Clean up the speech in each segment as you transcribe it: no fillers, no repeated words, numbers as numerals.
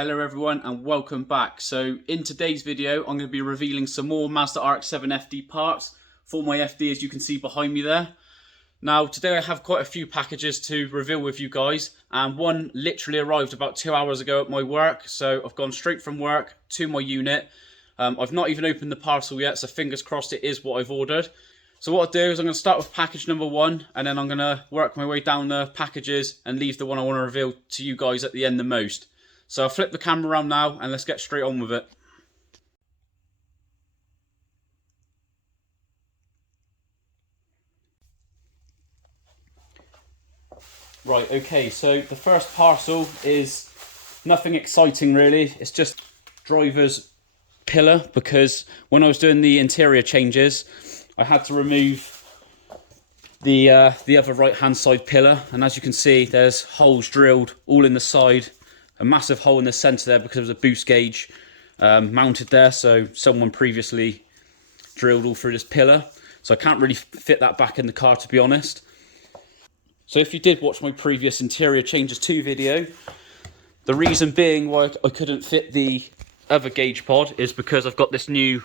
Hello everyone and welcome back. So in today's video I'm going to be revealing some more Mazda Rx7 FD parts for my FD, as you can see behind me there. Now today I have quite a few packages to reveal with you guys, and one literally arrived about 2 hours ago at my work. So I've gone straight from work to my unit. I've not even opened the parcel yet, so fingers crossed it is what I've ordered. So what I'll do is I'm going to start with package number one, and then I'm going to work my way down the packages and leave the one I want to reveal to you guys at the end the most. So I'll flip the camera around now and let's get straight on with it. Right, okay, so the first parcel is nothing exciting really. It's just driver's pillar, because when I was doing the interior changes, I had to remove the other right hand side pillar, and as you can see there's holes drilled all in the side, a massive hole in the centre there because there was a boost gauge mounted there, so someone previously drilled all through this pillar, so I can't really fit that back in the car, to be honest. So if you did watch my previous interior changes 2 video, the reason being why I couldn't fit the other gauge pod is because I've got this new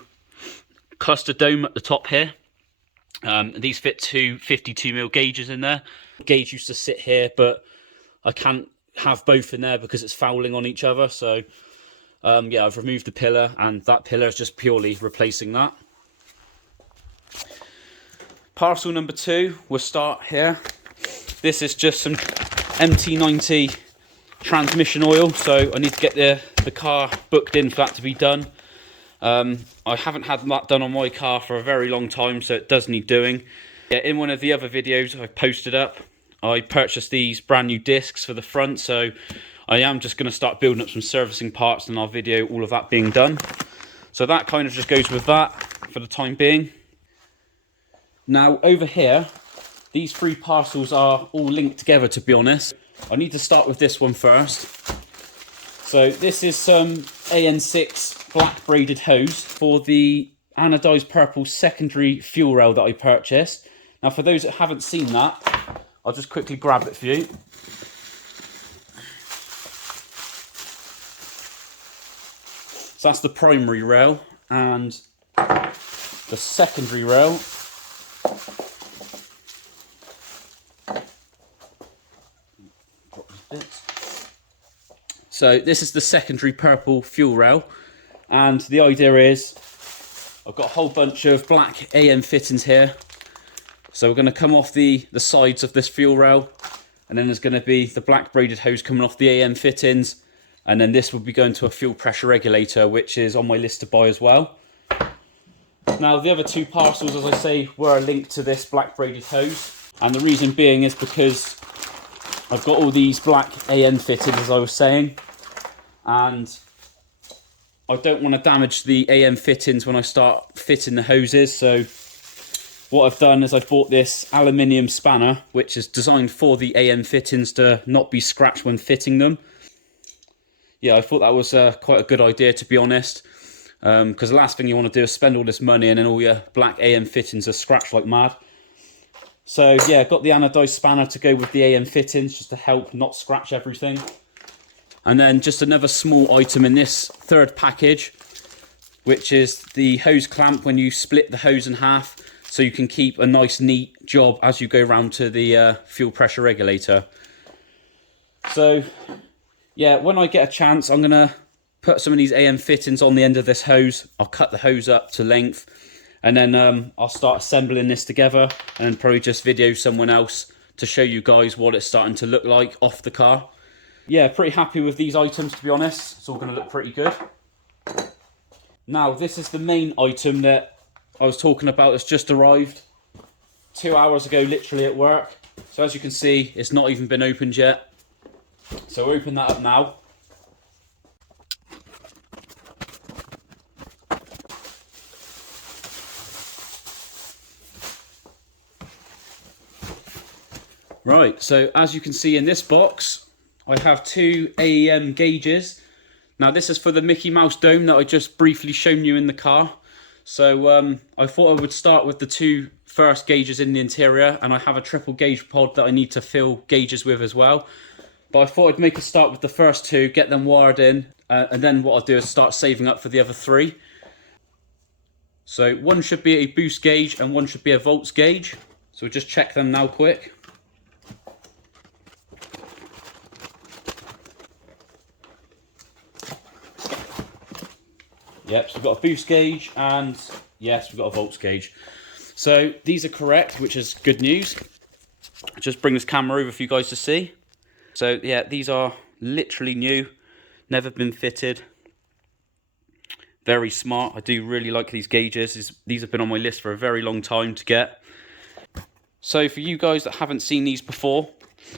cluster dome at the top here. These fit two 52mm gauges in there. The gauge used to sit here, but I can't have both in there because it's fouling on each other. So yeah, I've removed the pillar, and that pillar is just purely replacing that. Parcel number 2, we'll start here. This is just some Mt90 Transmission Oil, so I need to get the car booked in for that to be done. I haven't had that done on my car for a very long time, so it does need doing. Yeah, in one of the other videos I posted up, I purchased these brand new discs for the front, so I am just going to start building up some servicing parts, and I'll video all of that being done. So that kind of just goes with that for the time being. Now over here, these 3 parcels are all linked together, to be honest. I need to start with this one first. So this is some AN6 black braided hose for the anodised purple secondary fuel rail that I purchased. Now for those that haven't seen that, I'll just quickly grab it for you. So that's the primary rail, and the secondary rail So this is the secondary purple fuel rail, and the idea is I've got a whole bunch of black AM fittings here. So we're going to come off the sides of this fuel rail, and then there's going to be the black braided hose coming off the AM fittings, and then this will be going to a fuel pressure regulator, which is on my list to buy as well. Now the other 2 parcels, as I say, were linked to this black braided hose, and the reason being is because I've got all these black AM fittings, as I was saying, and I don't want to damage the AM fittings when I start fitting the hoses. So what I've done is I've bought this aluminium spanner, which is designed for the AM fittings to not be scratched when fitting them. Yeah, I thought that was quite a good idea, to be honest, because the last thing you want to do is spend all this money and then all your black AM fittings are scratched like mad. So yeah, got the anodised spanner to go with the AM fittings, just to help not scratch everything. And then just another small item in this 3rd package, which is the hose clamp when you split the hose in half, so you can keep a nice neat job as you go round to the fuel pressure regulator. So yeah, when I get a chance, I'm going to put some of these AM fittings on the end of this hose. I'll cut the hose up to length, and then I'll start assembling this together, and then probably just video someone else to show you guys what it's starting to look like off the car. Yeah, pretty happy with these items, to be honest. It's all going to look pretty good. Now, this is the main item that I was talking about. It's just arrived 2 hours ago, literally at work. So as you can see, it's not even been opened yet. So we'll open that up now. Right, so as you can see in this box, I have 2 Aem Gauges. Now this is for the Mickey Mouse dome that I just briefly shown you in the car. So I thought I would start with the 2 first gauges in the interior, and I have a triple gauge pod that I need to fill gauges with as well. But I thought I'd make a start with the first 2, get them wired in, and then what I'll do is start saving up for the other 3. So one should be a boost gauge and one should be a volts gauge. So we'll just check them now quick. Yep, so we've got a boost gauge and yes, we've got a volts gauge. So these are correct, which is good news. Just bring this camera over for you guys to see. So yeah, these are literally new, never been fitted. Very smart. I do really like these gauges. These have been on my list for a very long time to get. So for you guys that haven't seen these before,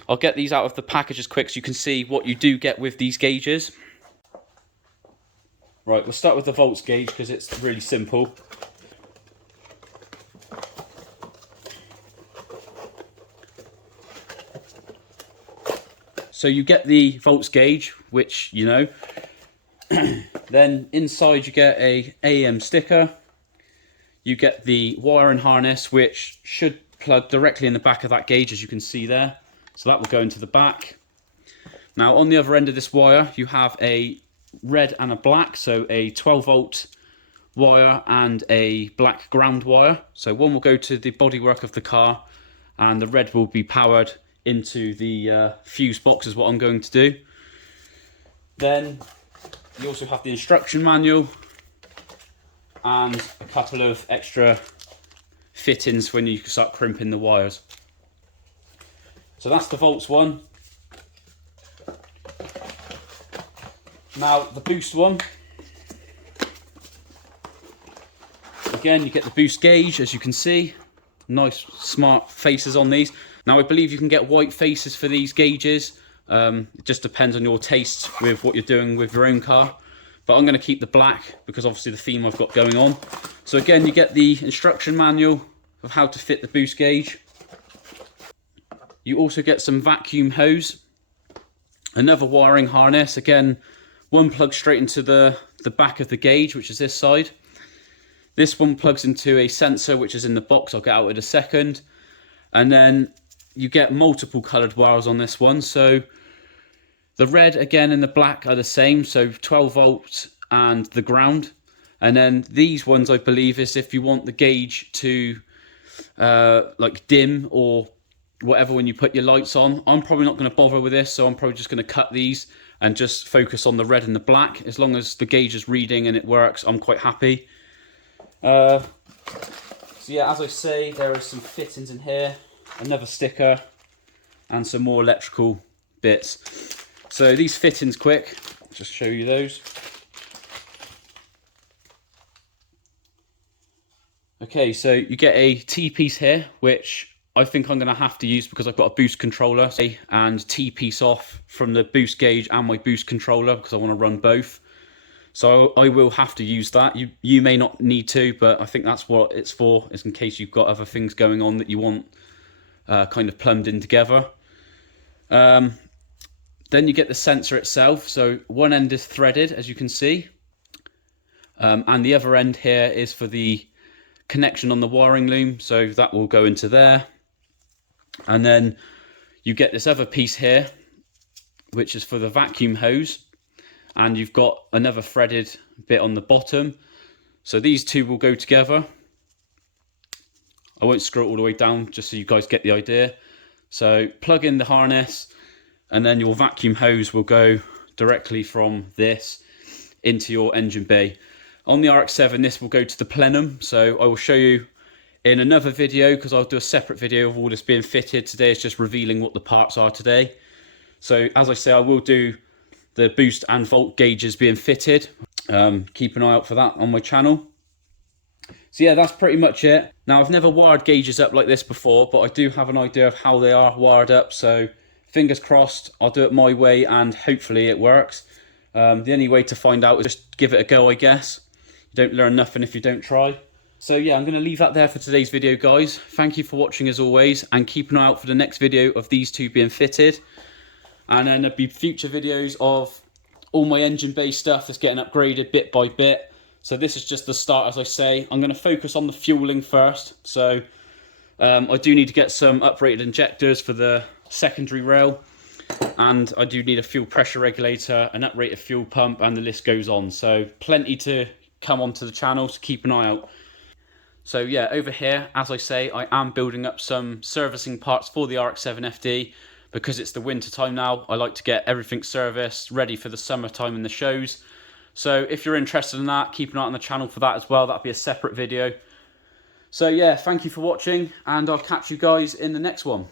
I'll get these out of the package as quick so you can see what you do get with these gauges. Right, we'll start with the volts gauge because it's really simple. So you get the volts gauge, which you know. Then inside you get a Aem sticker. You get the wiring harness, which should plug directly in the back of that gauge, as you can see there. So that will go into the back. Now on the other end of this wire, you have a red and a black, so a 12 volt wire and a black ground wire. So one will go to the bodywork of the car, and the red will be powered into the fuse box, is what I'm going to do. Then you also have the instruction manual and a couple of extra fittings when you start crimping the wires. So that's the volts one. Now the boost one. Again, you get the boost gauge, as you can see. Nice smart faces on these. Now I believe you can get white faces for these gauges. It just depends on your taste with what you're doing with your own car. But I'm going to keep the black because obviously the theme I've got going on. So again, you get the instruction manual of how to fit the boost gauge. You also get some vacuum hose, another wiring harness. Again, one plugs straight into the back of the gauge, which is this side. This one plugs into a sensor, which is in the box. I'll get out in a second. And then you get multiple coloured wires on this one. So the red again and the black are the same, so 12 volts and the ground. And then these ones, I believe, is if you want the gauge to like dim or whatever when you put your lights on. I'm probably not going to bother with this, so I'm probably just going to cut these and just focus on the red and the black. As long as the gauge is reading and it works, I'm quite happy. So yeah, as I say, there are some fittings in here, another sticker, and some more electrical bits. So these fittings quick, just show you those. Okay, so you get a T-piece here, which I think I'm going to have to use because I've got a boost controller, and T-piece off from the boost gauge and my boost controller because I want to run both. So I will have to use that. You may not need to, but I think that's what it's for, is in case you've got other things going on that you want kind of plumbed in together. Then you get the sensor itself. So one end is threaded, as you can see. And the other end here is for the connection on the wiring loom. So that will go into there. And then you get this other piece here, which is for the vacuum hose. And you've got another threaded bit on the bottom. So these two will go together. I won't screw it all the way down, just so you guys get the idea. So plug in the harness, and then your vacuum hose will go directly from this into your engine bay. On the Rx7, this will go to the plenum. So I will show you in another video, because I'll do a separate video of all this being fitted. Today is just revealing what the parts are today. So as I say, I will do the boost and volt gauges being fitted. Keep an eye out for that on my channel. So yeah, that's pretty much it. Now, I've never wired gauges up like this before, but I do have an idea of how they are wired up. So fingers crossed, I'll do it my way and hopefully it works. The only way to find out is just give it a go, I guess. You don't learn nothing if you don't try. So yeah, I'm going to leave that there for today's video, guys. Thank you for watching as always, and keep an eye out for the next video of these two being fitted. And then there'll be future videos of all my engine bay stuff that's getting upgraded bit by bit. So this is just the start, as I say. I'm going to focus on the fueling first. So I do need to get some uprated injectors for the secondary rail. and I do need a fuel pressure regulator, an uprated fuel pump, and the list goes on. So plenty to come onto the channel, so keep an eye out. So yeah, over here, as I say, I am building up some servicing parts for the Rx7 FD. Because it's the winter time now, I like to get everything serviced, ready for the summertime in the shows. So if you're interested in that, keep an eye on the channel for that as well. That'll be a separate video. So yeah, thank you for watching, and I'll catch you guys in the next one.